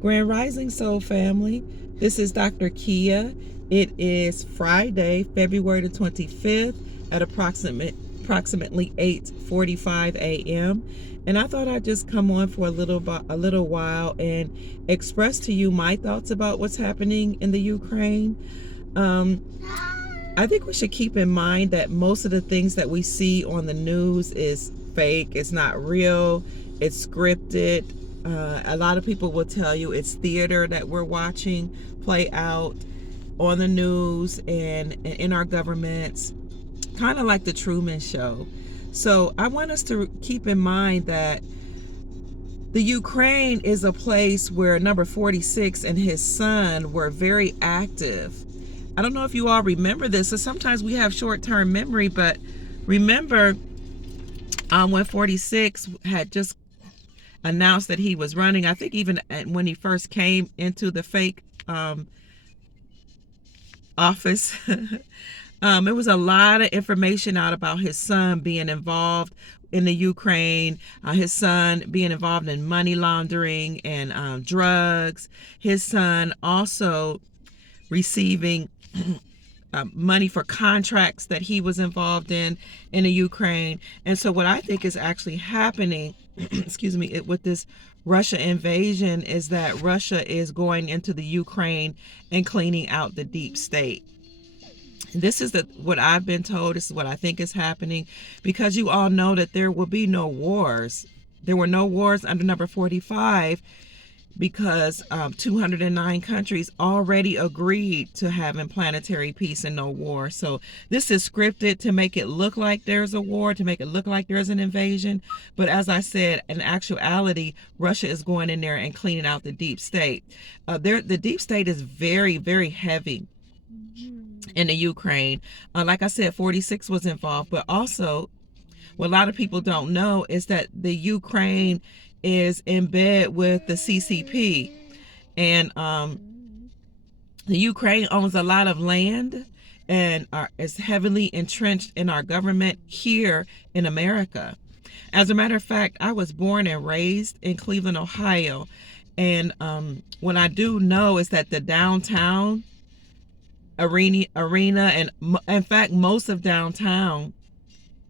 Grand Rising Soul Family. This is Dr. Kia. It is Friday, February the 25th at approximately 8:45 a.m. And I thought I'd just come on for a little while and express to you my thoughts about what's happening in the Ukraine. I think we should keep in mind that most of the things that we see on the news is fake. It's not real. It's scripted. A lot of people will tell you it's theater that we're watching play out on the news and in our governments, kind of like the Truman Show. So I want us to keep in mind that the Ukraine is a place where number 46 and his son were very active. I don't know if you all remember this. So sometimes we have short-term memory, but remember when 46 had just announced that he was running, I think even when he first came into the fake office, it was a lot of information out about his son being involved in the Ukraine, his son being involved in money laundering and drugs, his son also receiving money for contracts that he was involved in the Ukraine. And so what I think is actually happening, excuse me, with this Russia invasion is that Russia is going into the Ukraine and cleaning out the deep state. This is what I've been told. This is what I think is happening, because you all know that there will be no wars. There were no wars under number 45 because 209 countries already agreed to having planetary peace and no war. So this is scripted to make it look like there's a war, to make it look like there's an invasion. But as I said, in actuality, Russia is going in there and cleaning out the deep state. The deep state is very, very heavy in the Ukraine. Like I said, 46 was involved, but also what a lot of people don't know is that the Ukraine is in bed with the CCP, and the Ukraine owns a lot of land and is heavily entrenched in our government here in America. As a matter of fact, I was born and raised in Cleveland, Ohio, and what I do know is that the downtown arena and in fact most of downtown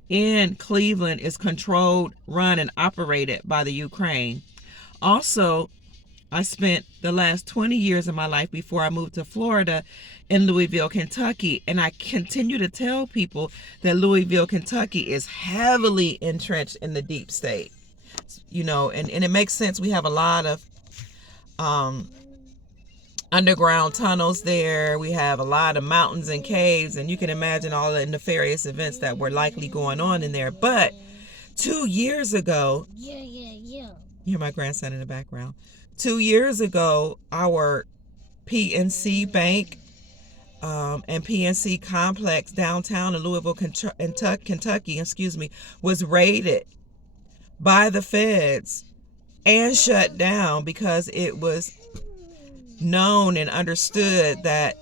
in Cleveland is controlled, run, and operated by the Ukraine. Also, I spent the last 20 years of my life before I moved to Florida in Louisville, Kentucky, and I continue to tell people that Louisville, Kentucky is heavily entrenched in the deep state. You know, and it makes sense. We have a lot of underground tunnels there. We have a lot of mountains and caves, and you can imagine all the nefarious events that were likely going on in there. But 2 years ago, you hear my grandson in the background. 2 years ago, our PNC Bank and PNC complex downtown in Louisville, Kentucky, was raided by the feds and shut down because it was known and understood that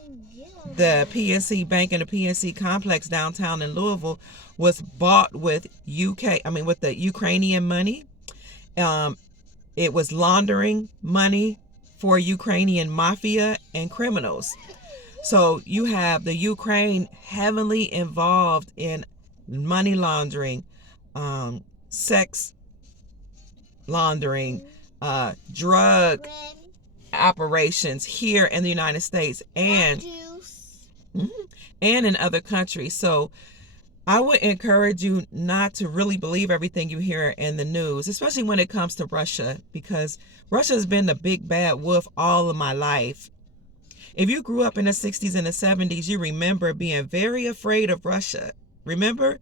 the PNC Bank and the PNC complex downtown in Louisville was bought with the Ukrainian money. It was laundering money for Ukrainian mafia and criminals. So you have the Ukraine heavily involved in money laundering, sex laundering, drug operations here in the United States and in other countries. So I would encourage you not to really believe everything you hear in the news, especially when it comes to Russia, because Russia has been the big bad wolf all of my life. If you grew up in the 60s and the 70s, you remember being very afraid of Russia. Remember,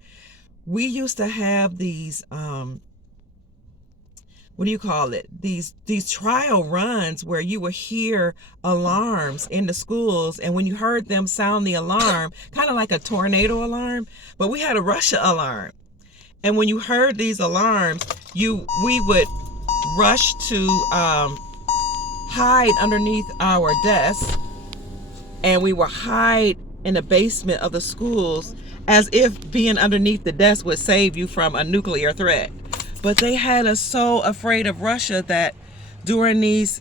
we used to have these these trial runs where you would hear alarms in the schools, and when you heard them sound the alarm, kind of like a tornado alarm, but we had a Russia alarm. And when you heard these alarms, we would rush to hide underneath our desks, and we would hide in the basement of the schools as if being underneath the desk would save you from a nuclear threat. But they had us so afraid of Russia that during these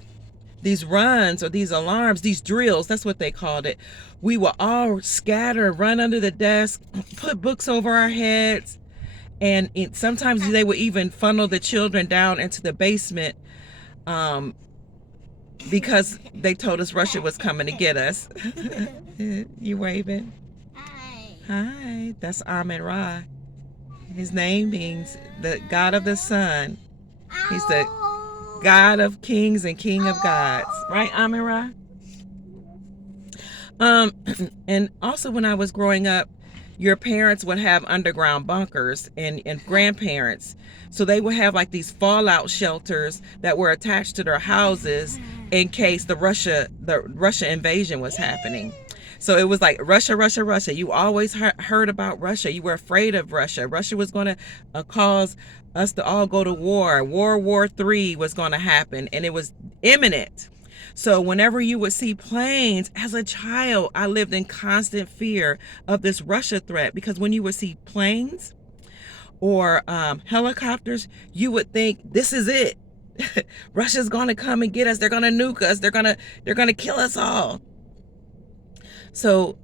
these runs or these alarms, these drills, that's what they called it. We will all scatter, run under the desk, put books over our heads, and sometimes they would even funnel the children down into the basement because they told us Russia was coming to get us. You waving? Hi. Hi, that's Amen Ra. His name means the God of the sun. He's the God of kings and King of gods. Right, Amen Ra? And also when I was growing up, your parents would have underground bunkers and grandparents. So they would have like these fallout shelters that were attached to their houses in case the Russia invasion was happening. So it was like Russia, Russia, Russia. You always heard about Russia. You were afraid of Russia. Russia was going to cause us to all go to war. World War III was going to happen, and it was imminent. So whenever you would see planes, as a child, I lived in constant fear of this Russia threat, because when you would see planes or helicopters, you would think, this is it. Russia's going to come and get us. They're going to nuke us. They're going to kill us all. So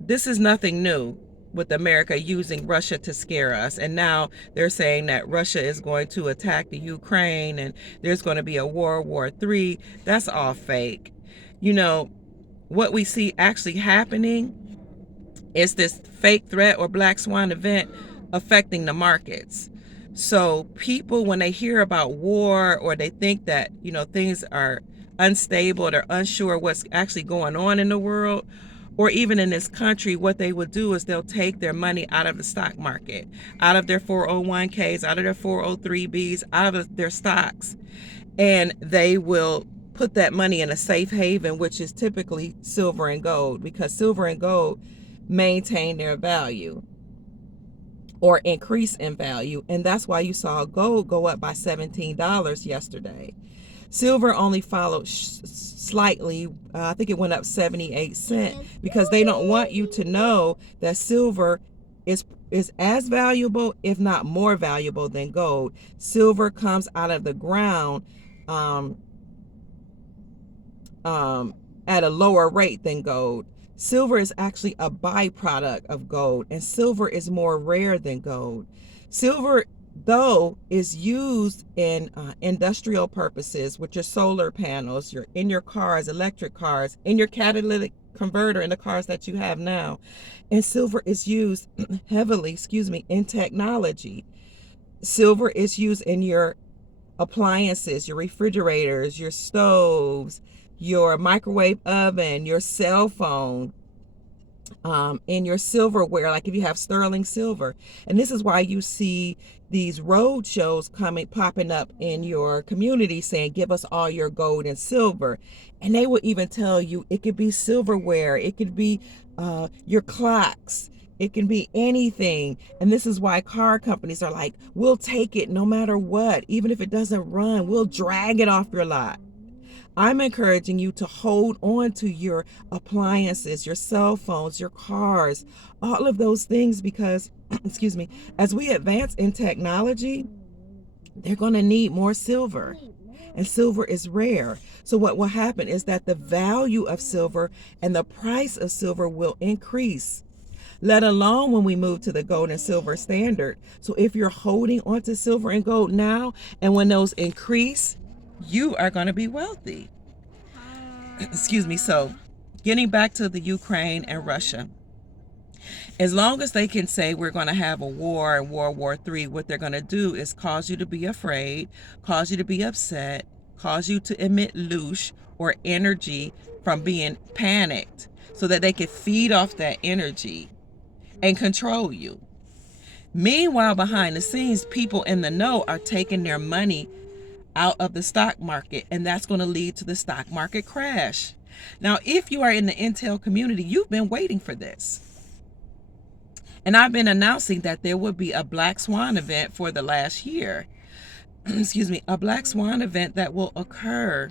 this is nothing new with America using Russia to scare us. And now they're saying that Russia is going to attack the Ukraine and there's going to be a World War III. That's all fake. You know, what we see actually happening is this fake threat or black swan event affecting the markets. So people, when they hear about war or they think that, you know, things are unstable, they're unsure what's actually going on in the world, or even in this country, what they will do is they'll take their money out of the stock market, out of their 401ks, out of their 403bs, out of their stocks, and they will put that money in a safe haven, which is typically silver and gold, because silver and gold maintain their value or increase in value. And that's why you saw gold go up by $17 yesterday. Silver only followed slightly. I think it went up 78 cents, because they don't want you to know that silver is as valuable, if not more valuable, than gold. Silver comes out of the ground at a lower rate than gold. Silver is actually a byproduct of gold, and silver is more rare than gold. Silver, though, is used in industrial purposes with your solar panels, in your cars, electric cars, in your catalytic converter in the cars that you have now. And silver is used heavily, in technology. Silver is used in your appliances, your refrigerators, your stoves, your microwave oven, your cell phone, in your silverware, like if you have sterling silver. And this is why you see these road shows popping up in your community saying, give us all your gold and silver. And they will even tell you it could be silverware, it could be your clocks, it can be anything. And this is why car companies are like, we'll take it no matter what. Even if it doesn't run, we'll drag it off your lot. I'm encouraging you to hold on to your appliances, your cell phones, your cars, all of those things, because, as we advance in technology, they're going to need more silver. And silver is rare. So what will happen is that the value of silver and the price of silver will increase, let alone when we move to the gold and silver standard. So if you're holding onto silver and gold now, and when those increase, you are going to be wealthy. So getting back to the Ukraine and Russia, as long as they can say we're going to have a war and World War III, what they're going to do is cause you to be afraid, cause you to be upset, cause you to emit loosh or energy from being panicked, so that they can feed off that energy and control you. Meanwhile, behind the scenes, people in the know are taking their money out of the stock market, and that's going to lead to the stock market crash. Now, if you are in the Intel community, you've been waiting for this. And I've been announcing that there will be a black swan event for the last year. A black swan event that will occur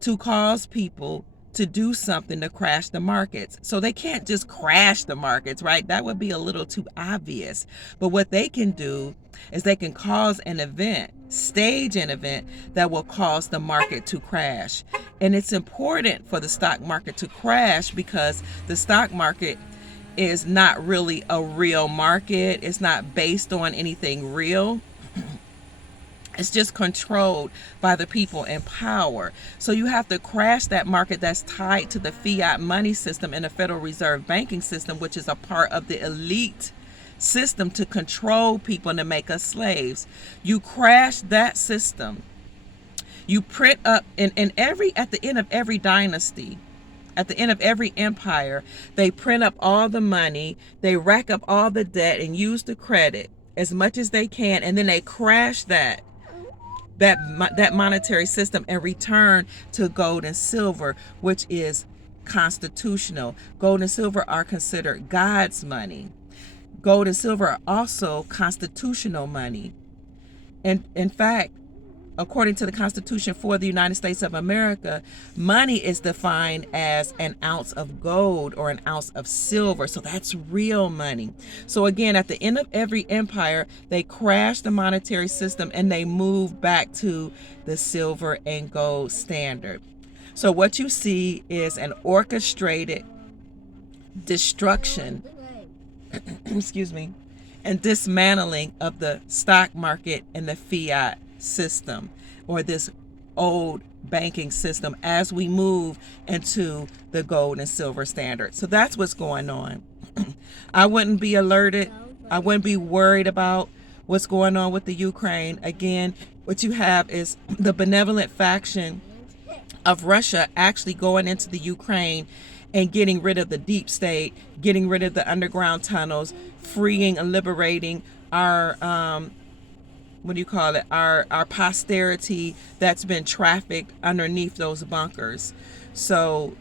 to cause people to do something to crash the markets. So they can't just crash the markets, right? That would be a little too obvious. But what they can do is they can cause an event, stage an event that will cause the market to crash. And it's important for the stock market to crash because the stock market is not really a real market. It's not based on anything real. It's just controlled by the people in power. So you have to crash that market that's tied to the fiat money system and the Federal Reserve banking system, which is a part of the elite system to control people and to make us slaves. You crash that system. You print up at the end of every dynasty, at the end of every empire, they print up all the money, they rack up all the debt and use the credit as much as they can, and then they crash that monetary system and return to gold and silver, which is constitutional. Gold and silver are considered God's money. Gold and silver are also constitutional money. And in fact, according to the Constitution for the United States of America, money is defined as an ounce of gold or an ounce of silver. So that's real money. So again, at the end of every empire, they crash the monetary system and they move back to the silver and gold standard. So what you see is an orchestrated destruction, excuse me, and dismantling of the stock market and the fiat system, or this old banking system, as we move into the gold and silver standard. So that's what's going on. I wouldn't be alerted. I wouldn't be worried about what's going on with the Ukraine. Again, what you have is the benevolent faction of Russia actually going into the Ukraine and getting rid of the deep state, getting rid of the underground tunnels, freeing and liberating our our posterity that's been trafficked underneath those bunkers. So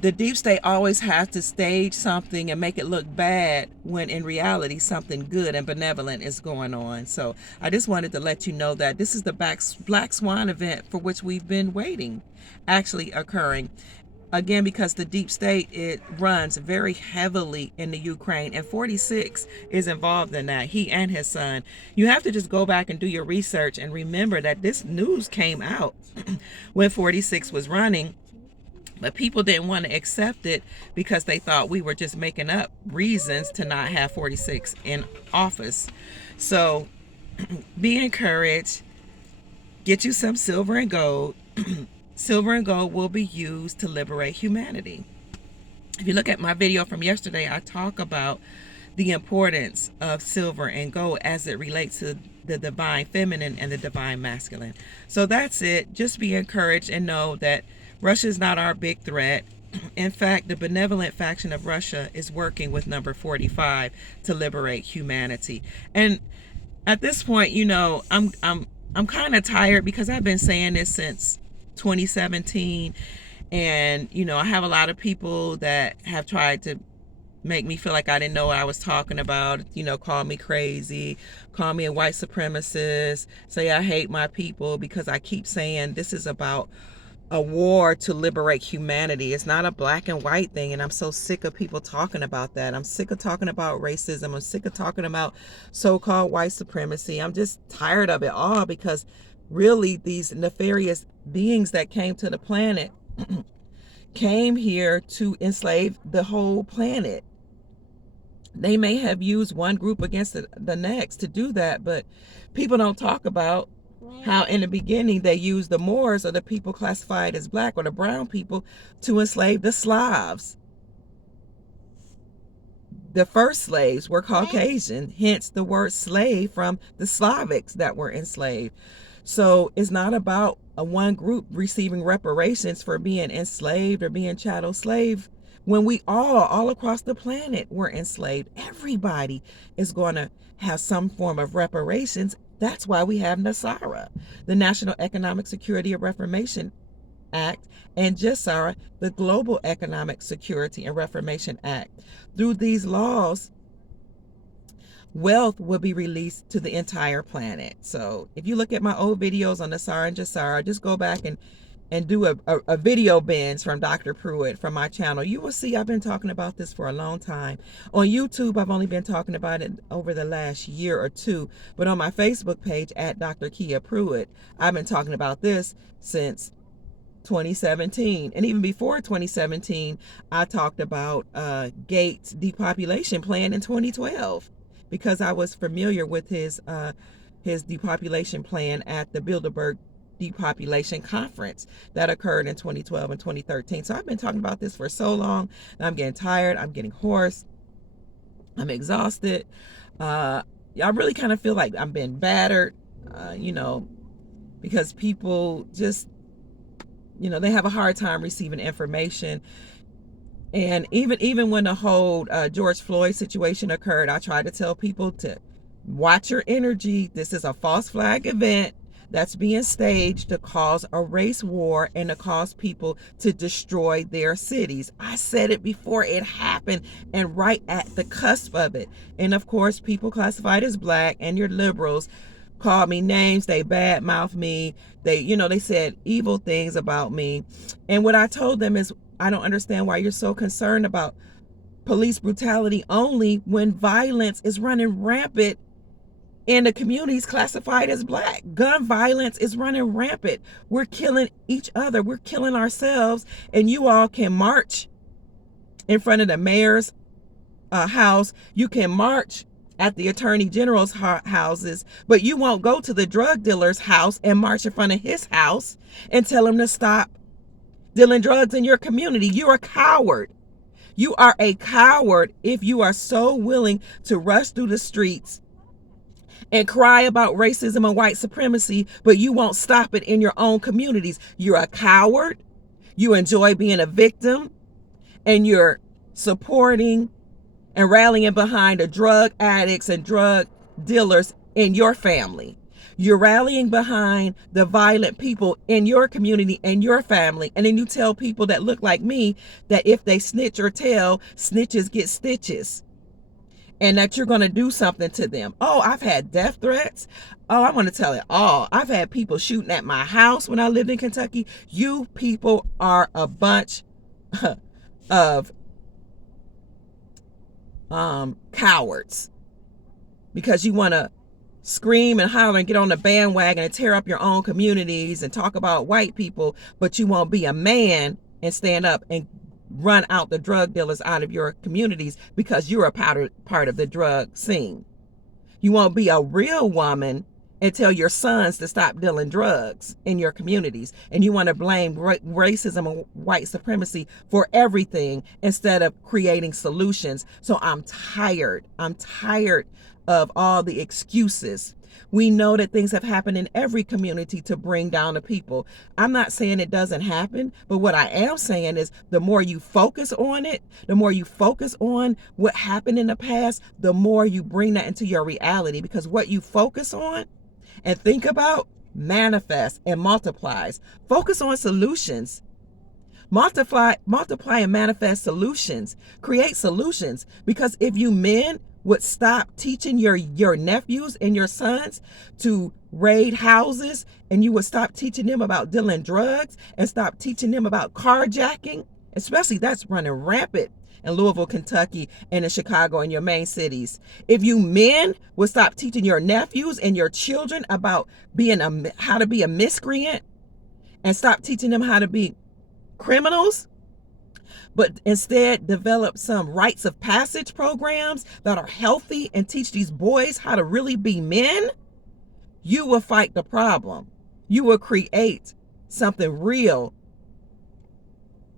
the deep state always has to stage something and make it look bad when in reality something good and benevolent is going on. So I just wanted to let you know that this is the Black Swan event for which we've been waiting actually occurring. Again, because the deep state, it runs very heavily in the Ukraine, and 46 is involved in that, he and his son. You have to just go back and do your research and remember that this news came out when 46 was running, but people didn't want to accept it because they thought we were just making up reasons to not have 46 in office. So be encouraged. Get you some silver and gold. Silver and gold will be used to liberate humanity. If you look at my video from yesterday, I talk about the importance of silver and gold as it relates to the divine feminine and the divine masculine. So that's it. Just be encouraged and know that Russia is not our big threat. In fact, the benevolent faction of Russia is working with number 45 to liberate humanity. And at this point, I'm kind of tired because I've been saying this since 2017, and I have a lot of people that have tried to make me feel like I didn't know what I was talking about, call me crazy, call me a white supremacist, say I hate my people because I keep saying this is about a war to liberate humanity. It's not a black and white thing, and I'm so sick of people talking about that. I'm sick of talking about racism. I'm sick of talking about so-called white supremacy. I'm just tired of it all because really these nefarious beings that came to the planet came here to enslave the whole planet. They may have used one group against the next to do that, but people don't talk about how in the beginning they used the Moors, or the people classified as black, or the brown people, to enslave the Slavs. The first slaves were Caucasian, hence the word slave from the Slavics that were enslaved. So it's not about a one group receiving reparations for being enslaved or being chattel slave. When we all across the planet were enslaved, everybody is going to have some form of reparations. That's why we have NASARA, the National Economic Security and Reformation Act, and GESARA, the Global Economic Security and Reformation Act. Through these laws, wealth will be released to the entire planet. So if you look at my old videos on NASARA and GESARA, just go back and and do a video binge from Dr. Pruitt from my channel, you will see I've been talking about this for a long time. On YouTube, I've only been talking about it over the last year or two, but on my Facebook page at Dr. Kia Pruitt, I've been talking about this since 2017. And even before 2017, I talked about Gates' depopulation plan in 2012 because I was familiar with his depopulation plan at the Bilderberg Depopulation Conference that occurred in 2012 and 2013. So I've been talking about this for so long, and I'm getting tired, I'm getting hoarse, I'm exhausted. I really kind of feel like I'm being battered, because people just, they have a hard time receiving information. And even when the whole George Floyd situation occurred, I tried to tell people to watch your energy. This is a false flag event that's being staged to cause a race war and to cause people to destroy their cities. I said it before it happened and right at the cusp of it. And of course, people classified as black and your liberals called me names. They badmouthed me. They said evil things about me. And what I told them is, I don't understand why you're so concerned about police brutality only when violence is running rampant in the communities classified as black. Gun violence is running rampant. We're killing each other. We're killing ourselves. And you all can march in front of the mayor's house. You can march at the attorney general's houses, but you won't go to the drug dealer's house and march in front of his house and tell him to stop dealing drugs in your community. You're a coward. You are a coward if you are so willing to rush through the streets and cry about racism and white supremacy, but you won't stop it in your own communities. You're a coward. You enjoy being a victim, and you're supporting and rallying behind the drug addicts and drug dealers in your family. You're rallying behind the violent people in your community and your family. And then you tell people that look like me that if they snitch or tell, snitches get stitches. And that you're going to do something to them. Oh, I've had death threats. Oh, I want to tell it all. I've had people shooting at my house when I lived in Kentucky. You people are a bunch of cowards because you want to scream and holler and get on the bandwagon and tear up your own communities and talk about white people, but you won't be a man and stand up and run out the drug dealers out of your communities because you're a part of the drug scene. You won't be a real woman and tell your sons to stop dealing drugs in your communities. And you want to blame racism and white supremacy for everything instead of creating solutions. So I'm tired. I'm tired of all the excuses. We know that things have happened in every community to bring down the people. I'm not saying it doesn't happen, but what I am saying is the more you focus on it, the more you focus on what happened in the past, the more you bring that into your reality, because what you focus on and think about manifests and multiplies. Focus on solutions. Multiply and manifest solutions. Create solutions. Because if you men would stop teaching your nephews and your sons to raid houses, and you would stop teaching them about dealing drugs and stop teaching them about carjacking, especially that's running rampant in Louisville, Kentucky, and in Chicago and your main cities. If you men would stop teaching your nephews and your children about how to be a miscreant and stop teaching them how to be criminals, but instead develop some rites of passage programs that are healthy and teach these boys how to really be men, you will fight the problem. You will create something real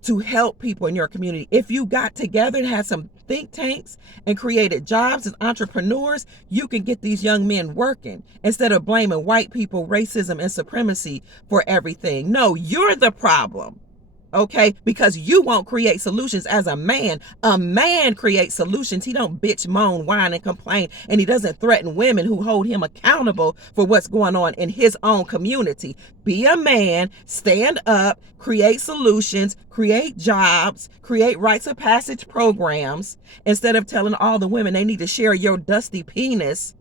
to help people in your community. If you got together and had some think tanks and created jobs as entrepreneurs, you can get these young men working instead of blaming white people, racism, and supremacy for everything. No, you're the problem. Okay, because you won't create solutions as a man. A man creates solutions. He don't bitch, moan, whine, and complain, and he doesn't threaten women who hold him accountable for what's going on in his own community. Be a man, stand up, create solutions, create jobs, create rites of passage programs, instead of telling all the women they need to share your dusty penis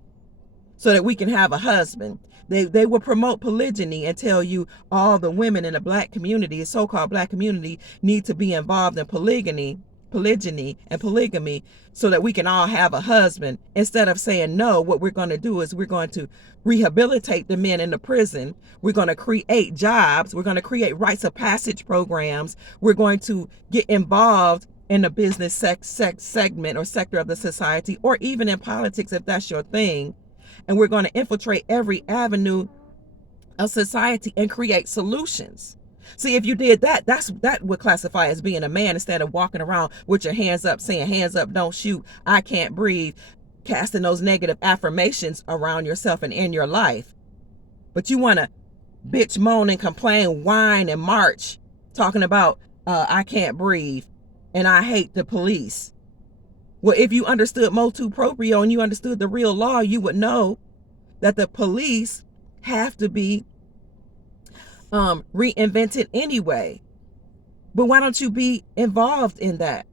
so that we can have a husband. They will promote polygyny and tell you all the women in the black community, the so-called black community, need to be involved in polygyny and polygamy so that we can all have a husband. Instead of saying no, what we're going to do is we're going to rehabilitate the men in the prison. We're going to create jobs. We're going to create rites of passage programs. We're going to get involved in the business segment or sector of the society, or even in politics if that's your thing. And we're going to infiltrate every avenue of society and create solutions. See, if you did that, that would classify as being a man, instead of walking around with your hands up saying, hands up, don't shoot, I can't breathe, casting those negative affirmations around yourself and in your life. But you want to bitch, moan, and complain, whine, and march, talking about I can't breathe and I hate the police. Well, if you understood motu proprio and you understood the real law, you would know that the police have to be reinvented anyway. But why don't you be involved in that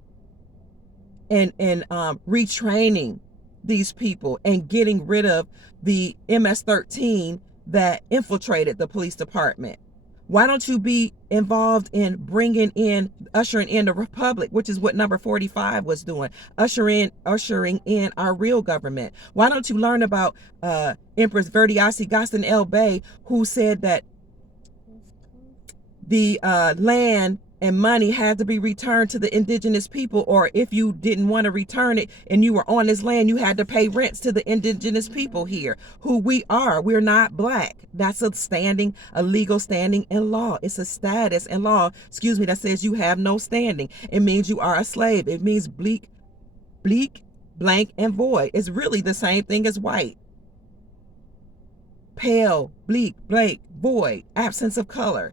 and retraining these people and getting rid of the MS-13 that infiltrated the police department? Why don't you be involved in ushering in the republic, which is what number 45 was doing, ushering in our real government? Why don't you learn about Empress Verdiasi Gaston El Bey, who said that the land and money had to be returned to the indigenous people, or if you didn't want to return it and you were on this land, you had to pay rents to the indigenous people here, who we are. We're not black. That's a legal standing in law. It's a status in law, that says you have no standing. It means you are a slave. It means bleak, blank, and void. It's really the same thing as white. Pale, bleak, blank, void, absence of color.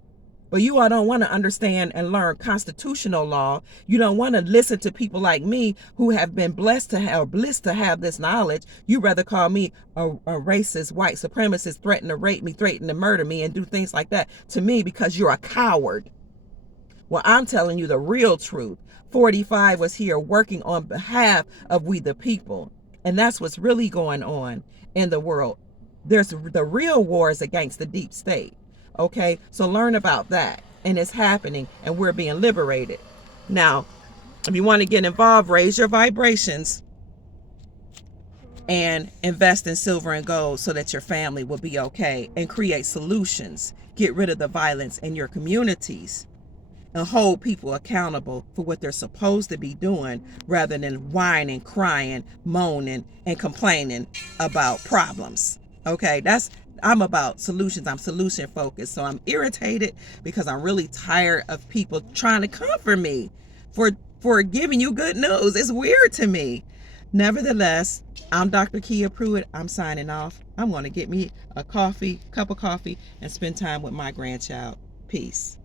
But you all don't want to understand and learn constitutional law. You don't want to listen to people like me who have been blessed to have this knowledge. You rather call me a racist, white supremacist, threaten to rape me, threaten to murder me, and do things like that to me because you're a coward. Well, I'm telling you the real truth. 45 was here working on behalf of we the people. And that's what's really going on in the world. There's the real wars against the deep state. Okay, so learn about that, and it's happening, and we're being liberated. Now, if you want to get involved, raise your vibrations and invest in silver and gold so that your family will be okay, and create solutions. Get rid of the violence in your communities and hold people accountable for what they're supposed to be doing, rather than whining, crying, moaning, and complaining about problems. Okay, I'm about solutions. I'm solution focused. So I'm irritated because I'm really tired of people trying to comfort me for giving you good news. It's weird to me. Nevertheless, I'm Dr. Kia Pruitt. I'm signing off. I'm going to get me a cup of coffee, and spend time with my grandchild. Peace.